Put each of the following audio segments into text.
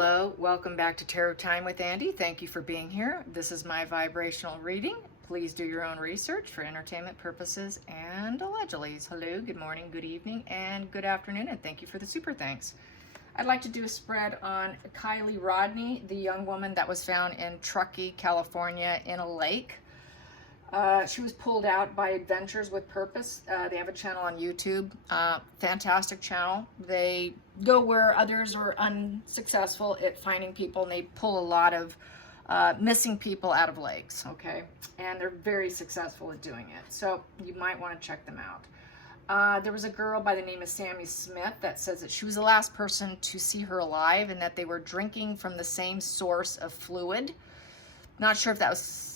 Hello, welcome back to Tarot Time with Andy. Thank you for being here. This is my vibrational reading. Please do your own research for entertainment purposes and allegedly. Hello, good morning, good evening, and good afternoon, and thank you for the super thanks. I'd like to do a spread on Kylie Rodney, the young woman that was found in Truckee, California in a lake. She was pulled out by Adventures with Purpose. They have a channel on YouTube. Fantastic channel. They go where others are unsuccessful at finding people, and they pull a lot of missing people out of lakes, okay? And they're very successful at doing it. So you might want to check them out. There was a girl by the name of Sammy Smith that says that she was the last person to see her alive and that they were drinking from the same source of fluid. Not sure if that was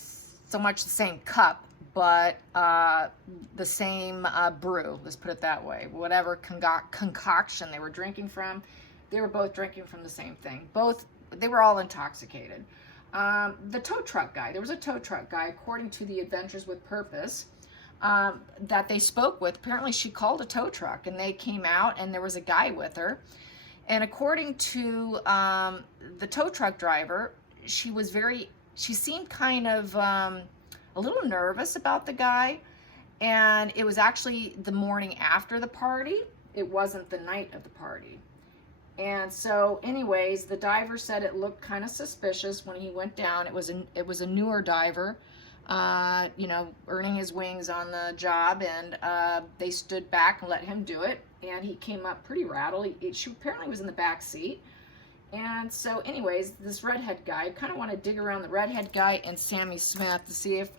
so much the same cup, but the same brew, let's put it that way. Whatever concoction they were drinking from, they were both drinking from the same thing. They were all intoxicated. The tow truck guy, there was a tow truck guy, according to the Adventures with Purpose, that they spoke with. Apparently she called a tow truck and they came out and there was a guy with her. And according to the tow truck driver, she seemed kind of a little nervous about the guy, and it was actually the morning after the party. It wasn't the night of the party. And so anyways, the diver said it looked kind of suspicious when he went down. It was a newer diver, you know, earning his wings on the job, and they stood back and let him do it, and he came up pretty rattled. She apparently was in the back seat. And so anyways, this redhead guy, I kind of want to dig around the redhead guy and Sammy Smith to see if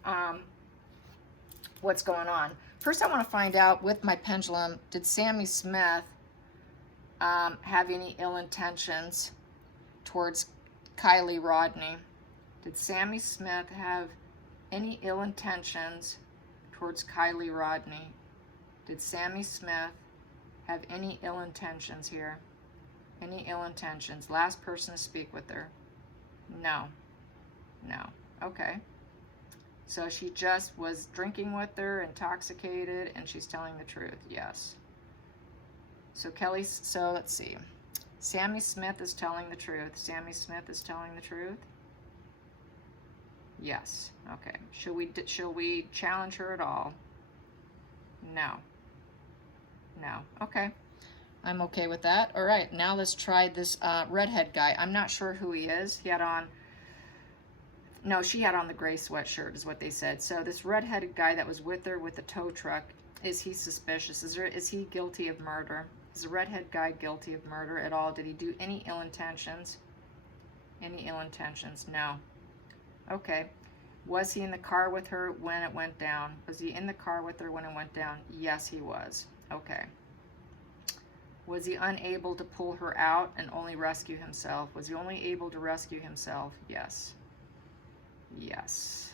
what's going on. First, I want to find out with my pendulum, did Sammy Smith have any ill intentions towards Kylie Rodney? Did Sammy Smith have any ill intentions towards Kylie Rodney? Did Sammy Smith have any ill intentions here? Any ill intentions? Last person to speak with her. No. No. Okay. So she just was drinking with her, intoxicated, and she's telling the truth. Yes. So let's see. Sammy Smith is telling the truth. Sammy Smith is telling the truth. Yes. Okay. Shall we challenge her at all? No. No. Okay. I'm okay with that. All right, now let's try this redhead guy. I'm not sure who he is. She had on the gray sweatshirt is what they said. So this redheaded guy that was with her with the tow truck, is he suspicious? Is he guilty of murder? Is the redhead guy guilty of murder at all? Did he do any ill intentions? Any ill intentions? No. Okay. Was he in the car with her when it went down? Was he in the car with her when it went down? Yes, he was. Okay. Was he unable to pull her out and only rescue himself? Was he only able to rescue himself? Yes. Yes.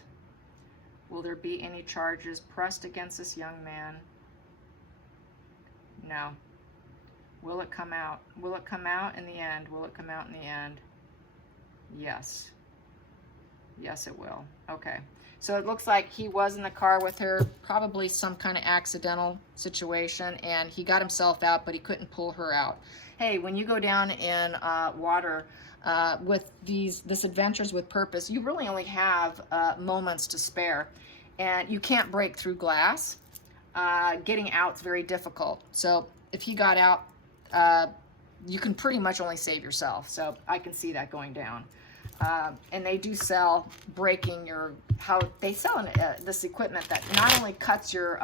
Will there be any charges pressed against this young man? No. Will it come out? Will it come out in the end? Will it come out in the end? Yes. Yes, it will. Okay. So it looks like he was in the car with her, probably some kind of accidental situation, and he got himself out, but he couldn't pull her out. Hey, when you go down in water with this Adventures with Purpose, you really only have moments to spare, and you can't break through glass. Getting out is very difficult. So if he got out, you can pretty much only save yourself. So I can see that going down. And they do sell they sell this equipment that not only cuts your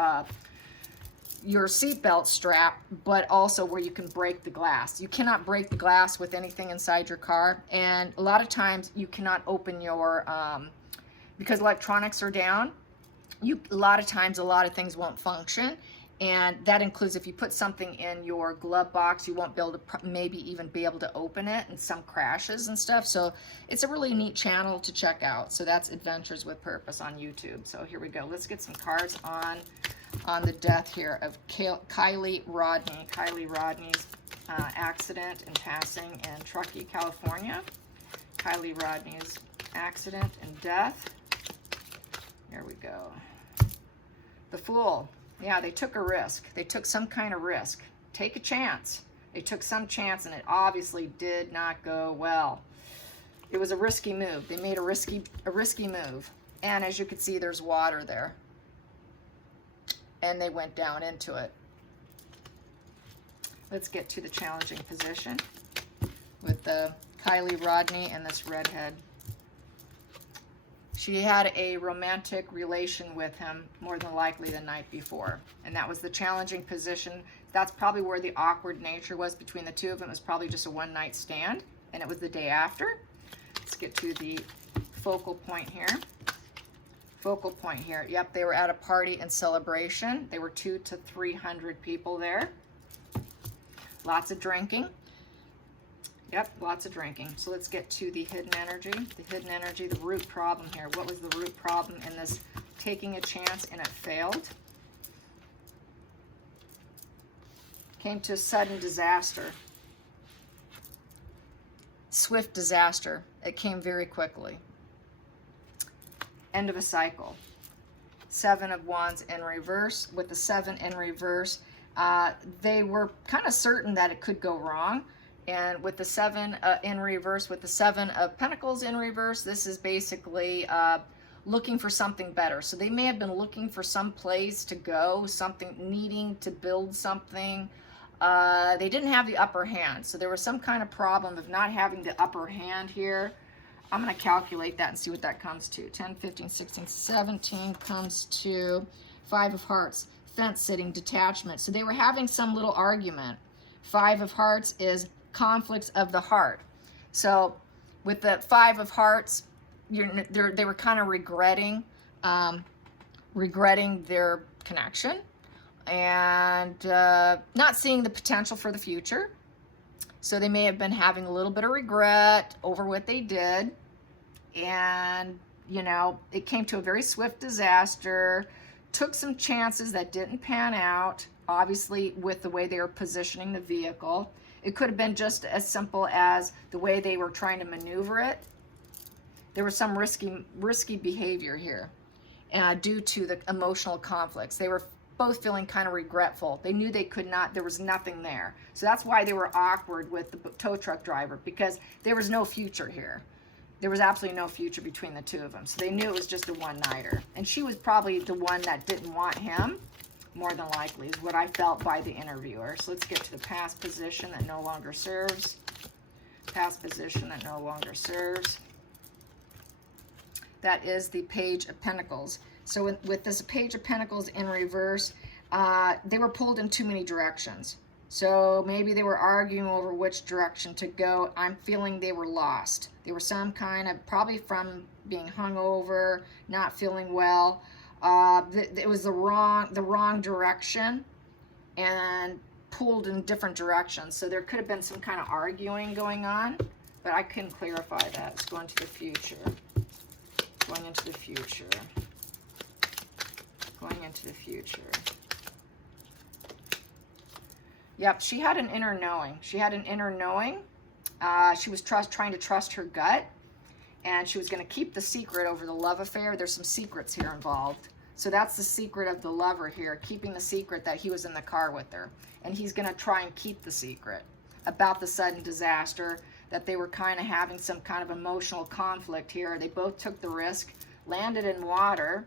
seatbelt strap, but also where you can break the glass. You cannot break the glass with anything inside your car, and a lot of times you cannot open your because electronics are down. A lot of times a lot of things won't function, and that includes if you put something in your glove box, you won't be able to maybe even be able to open it, and some crashes and stuff. So it's a really neat channel to check out. So that's Adventures with Purpose on YouTube. So here we go. Let's get some cards on the death here of Kylie Rodney. Kylie Rodney's accident and passing in Truckee, California. Kylie Rodney's accident and death. Here we go. The Fool. Yeah, they took a risk. They took some kind of risk. Take a chance. They took some chance, and it obviously did not go well. It was a risky move. They made a risky move. And as you can see, there's water there. And they went down into it. Let's get to the challenging position with the Kylie Rodney and this redhead. She had a romantic relation with him more than likely the night before. And that was the challenging position. That's probably where the awkward nature was between the two of them. It was probably just a one-night stand. And it was the day after. Let's get to the focal point here. Focal point here. Yep, they were at a party and celebration. There were 200 to 300 people there. Lots of drinking. Yep, lots of drinking. So let's get to the hidden energy. The hidden energy, the root problem here. What was the root problem in this taking a chance and it failed? Came to a sudden disaster. Swift disaster. It came very quickly. End of a cycle. 7 of Wands in reverse. With the 7 in reverse, they were kind of certain that it could go wrong. And with the 7 in reverse, with the 7 of Pentacles in reverse, this is basically looking for something better. So they may have been looking for some place to go, something, needing to build something. They didn't have the upper hand. So there was some kind of problem of not having the upper hand here. I'm going to calculate that and see what that comes to. 10, 15, 16, 17 comes to 5 of Hearts, fence sitting, detachment. So they were having some little argument. 5 of Hearts is conflicts of the heart. So with the 5 of Hearts, they were kind of regretting their connection and not seeing the potential for the future. So they may have been having a little bit of regret over what they did. And, you know, it came to a very swift disaster, took some chances that didn't pan out, obviously with the way they were positioning the vehicle. It could have been just as simple as the way they were trying to maneuver it. There was some risky behavior here due to the emotional conflicts. They were both feeling kind of regretful. They knew they could not, there was nothing there. So that's why they were awkward with the tow truck driver, because there was no future here. There was absolutely no future between the two of them. So they knew it was just a one-nighter. And she was probably the one that didn't want him, more than likely, is what I felt by the interviewer. So let's get to the past position that no longer serves. Past position that no longer serves. That is the Page of Pentacles. So with this Page of Pentacles in reverse, they were pulled in too many directions. So maybe they were arguing over which direction to go. I'm feeling they were lost. They were some kind of, probably from being hungover, not feeling well. It was the wrong direction and pulled in different directions. So there could have been some kind of arguing going on, but I couldn't clarify that. Let's go into the future. Going into the future. Going into the future. Yep, she had an inner knowing. She had an inner knowing. She was trying to trust her gut, and she was going to keep the secret over the love affair. There's some secrets here involved. So that's the secret of the lover here, keeping the secret that he was in the car with her. And he's going to try and keep the secret about the sudden disaster, that they were kind of having some kind of emotional conflict here. They both took the risk, landed in water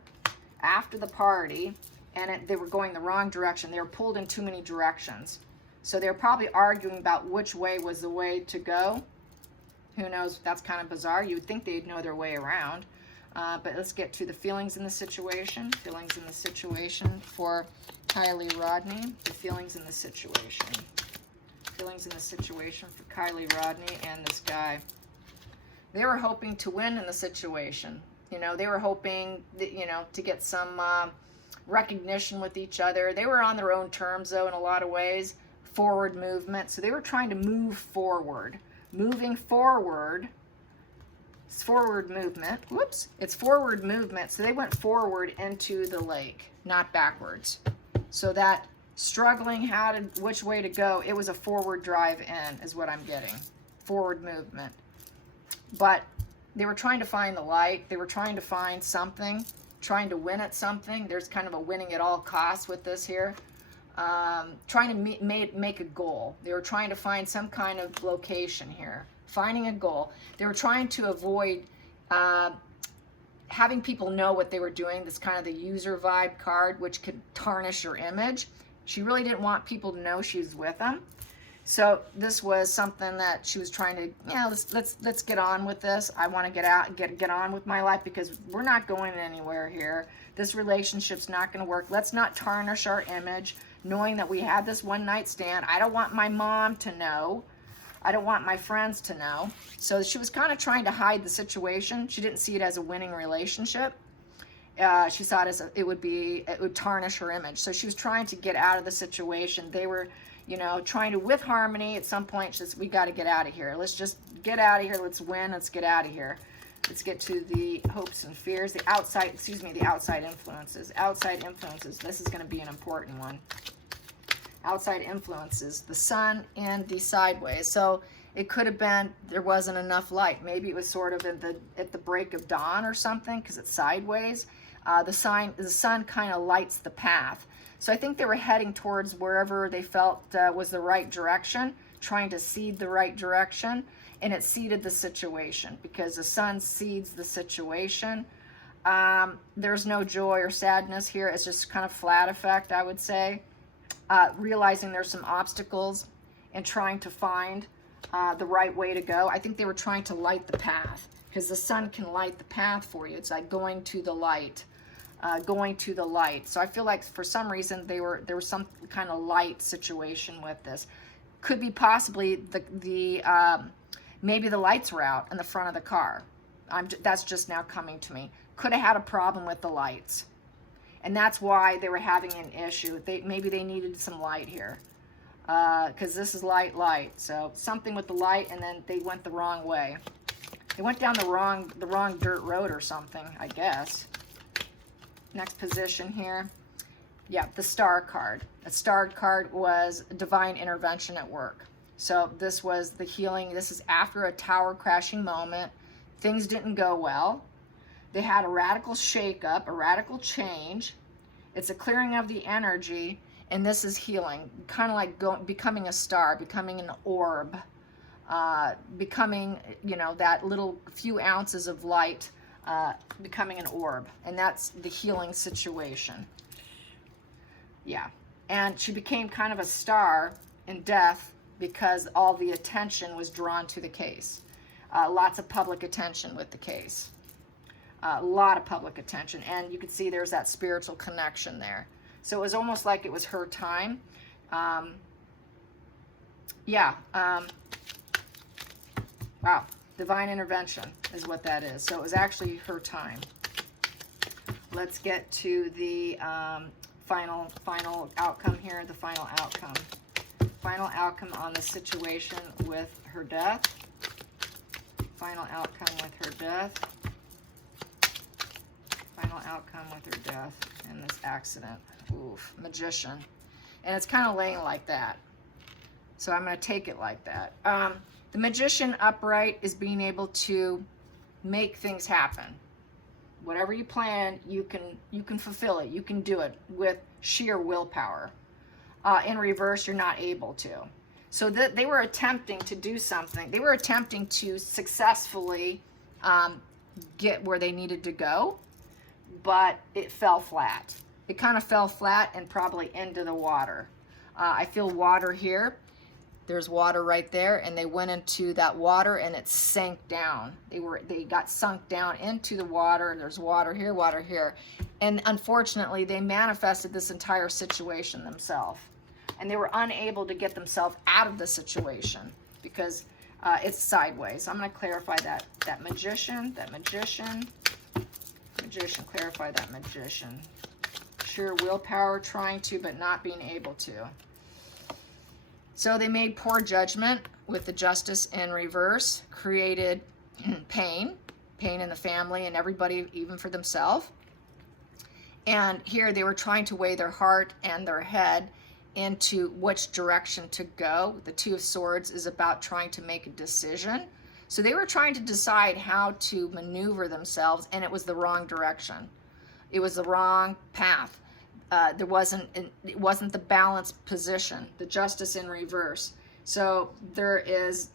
after the party, and they were going the wrong direction. They were pulled in too many directions. So they were probably arguing about which way was the way to go. Who knows? That's kind of bizarre. You would think they'd know their way around. But let's get to the feelings in the situation. Feelings in the situation for Kylie Rodney. The feelings in the situation. Feelings in the situation for Kylie Rodney and this guy. They were hoping to win in the situation. You know, they were hoping that, you know, to get some recognition with each other. They were on their own terms, though, in a lot of ways. Forward movement. So they were trying to move forward. Moving forward. It's forward movement. Whoops. It's forward movement. So they went forward into the lake, not backwards. So that struggling which way to go, it was a forward drive in is what I'm getting. Forward movement. But they were trying to find the light. They were trying to find something, trying to win at something. There's kind of a winning at all costs with this here. trying to make a goal. They were trying to find some kind of location here, finding a goal. They were trying to avoid having people know what they were doing. This kind of the user vibe card, which could tarnish your image. She really didn't want people to know she was with them. So this was something that she was trying to, yeah, let's get on with this. I want to get out, get on with my life, because we're not going anywhere here. This relationship's not going to work. Let's not tarnish our image, knowing that we had this one night stand. I don't want my mom to know. I don't want my friends to know. So she was kind of trying to hide the situation. She didn't see it as a winning relationship. She saw it as it would tarnish her image. So she was trying to get out of the situation. They were, you know, trying to, with harmony, at some point, she says, we got to get out of here. Let's just get out of here. Let's win. Let's get out of here. Let's get to the hopes and fears, the outside influences. Outside influences. This is going to be an important one. Outside influences, the sun and the sideways. So it could have been there wasn't enough light. Maybe it was sort of at the break of dawn or something, because it's sideways. The sun kind of lights the path. So I think they were heading towards wherever they felt was the right direction, trying to seed the right direction, and it seeded the situation, because the sun seeds the situation. There's no joy or sadness here. It's just kind of flat effect, I would say. Realizing there's some obstacles and trying to find the right way to go. I think they were trying to light the path, because the sun can light the path for you. It's like going to the light. Going to the light. So I feel like for some reason there was some kind of light situation with this. Could be possibly maybe the lights were out in the front of the car. That's just now coming to me. Could have had a problem with the lights, and that's why they were having an issue. Maybe they needed some light here, because this is light. So something with the light, and then they went the wrong way. They went down the wrong dirt road or something, I guess. Next position here. Yeah, the star card. The star card was divine intervention at work. So this was the healing. This is after a tower crashing moment. Things didn't go well. They had a radical shakeup, a radical change. It's a clearing of the energy, and this is healing. Kind of like becoming a star, becoming an orb, becoming, you know, that little few ounces of light, becoming an orb, and that's the healing situation. Yeah, and she became kind of a star in death, because all the attention was drawn to the case. Lots of public attention with the case. A lot of public attention, and you could see there's that spiritual connection there. So it was almost like it was her time. Wow. Divine intervention is what that is. So it was actually her time. Let's get to the final outcome here. The final outcome. Final outcome on the situation with her death. Final outcome with her death. Final outcome with her death in this accident. Oof, Magician. And it's kind of laying like that. So I'm going to take it like that. The Magician upright is being able to make things happen. Whatever you plan, you can fulfill it. You can do it with sheer willpower. In reverse, you're not able to. So they were attempting to do something. They were attempting to successfully get where they needed to go, but it fell flat. It kind of fell flat and probably into the water. I feel water here. There's water right there, and they went into that water, and it sank down. They got sunk down into the water. There's water here, and unfortunately, they manifested this entire situation themselves, and they were unable to get themselves out of the situation because it's sideways. So I'm going to clarify that magician, clarify that magician. Sheer willpower, trying to, but not being able to. So they made poor judgment with the justice in reverse, created pain in the family and everybody, even for themselves. And here they were trying to weigh their heart and their head into which direction to go. The Two of Swords is about trying to make a decision. So they were trying to decide how to maneuver themselves, and it was the wrong direction. It was the wrong path. it wasn't the balanced position, the justice in reverse. So there's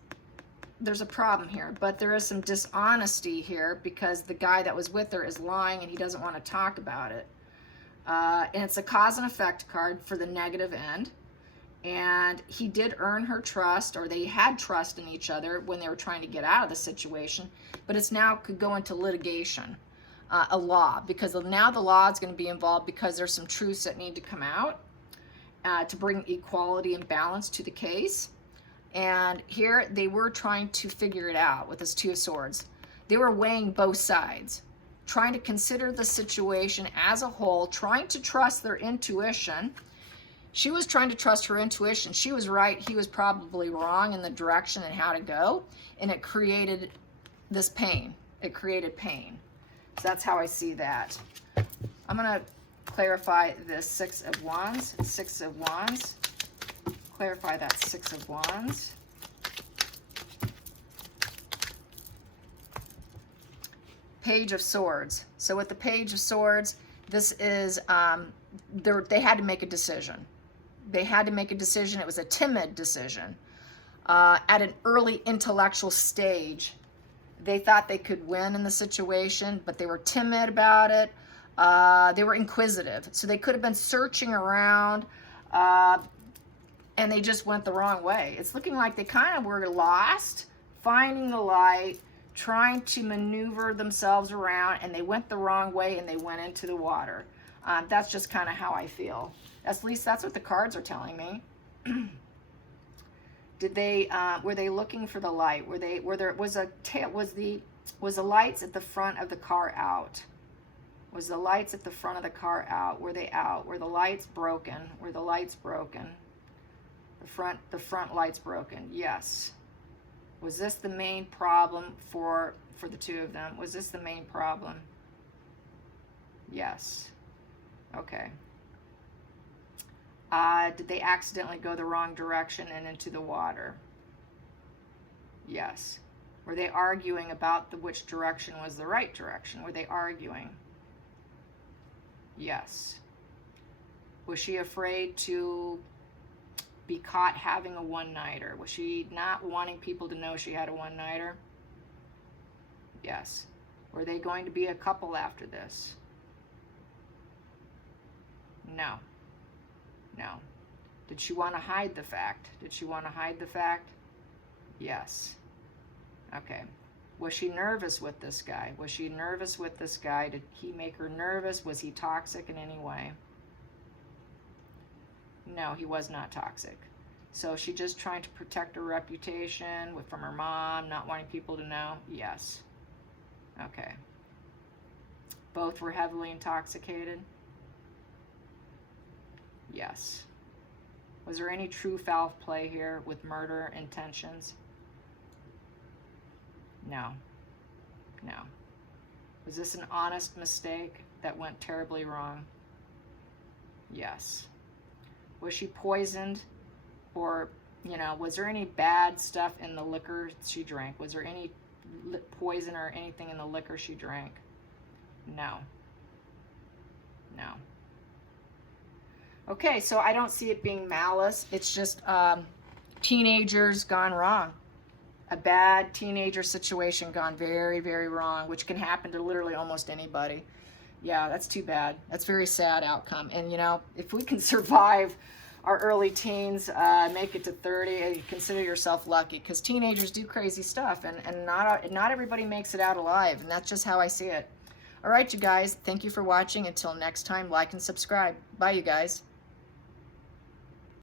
a problem here, but there is some dishonesty here because the guy that was with her is lying and he doesn't want to talk about it. And it's a cause and effect card for the negative end. And he did earn her trust, or they had trust in each other when they were trying to get out of the situation, but it's now could go into litigation, a law, because now the law is going to be involved because there's some truths that need to come out to bring equality and balance to the case. And here they were trying to figure it out with this Two of Swords. They were weighing both sides, trying to consider the situation as a whole, trying to trust their intuition. She was trying to trust her intuition. She was right. He was probably wrong in the direction and how to go. And it created this pain. It created pain. So that's how I see that. I'm going to clarify this Six of Wands. Six of Wands. Clarify that Six of Wands. Page of Swords. So with the Page of Swords, this is, they had to make a decision. They had to make a decision. It was a timid decision. At an early intellectual stage, they thought they could win in the situation, but they were timid about it. They were inquisitive. So they could have been searching around, and they just went the wrong way. It's looking like they kind of were lost, finding the light, trying to maneuver themselves around, and they went the wrong way and they went into the water. That's just kind of how I feel. At least that's what the cards are telling me. Did they were they looking for the light? Was the lights at the front of the car out? Was the lights at the front of the car out? Were they out? Were the lights broken? Were the lights broken? The front lights broken. Yes. Was this the main problem for the two of them? Was this the main problem? Yes. Okay. Did they accidentally go the wrong direction and into the water? Yes. Were they arguing about which direction was the right direction? Were they arguing? Yes. Was she afraid to be caught having a one-nighter? Was she not wanting people to know she had a one-nighter? Yes. Were they going to be a couple after this? No. No. Did she want to hide the fact? Did she want to hide the fact? Yes. Okay. Was she nervous with this guy? Was she nervous with this guy? Did he make her nervous? Was he toxic in any way? No, he was not toxic. So she just trying to protect her reputation from her mom, not wanting people to know? Yes. Okay. Both were heavily intoxicated? Yes. Was there any true foul play here with murder intentions? No. No. Was this an honest mistake that went terribly wrong? Yes. Was she poisoned? Or, was there any bad stuff in the liquor she drank? Was there any poison or anything in the liquor she drank? No. No. Okay, so I don't see it being malice. It's just teenagers gone wrong. A bad teenager situation gone very, very wrong, which can happen to literally almost anybody. Yeah, that's too bad. That's a very sad outcome. And, if we can survive our early teens, make it to 30, consider yourself lucky, because teenagers do crazy stuff, and not everybody makes it out alive, and that's just how I see it. All right, you guys, thank you for watching. Until next time, like and subscribe. Bye, you guys.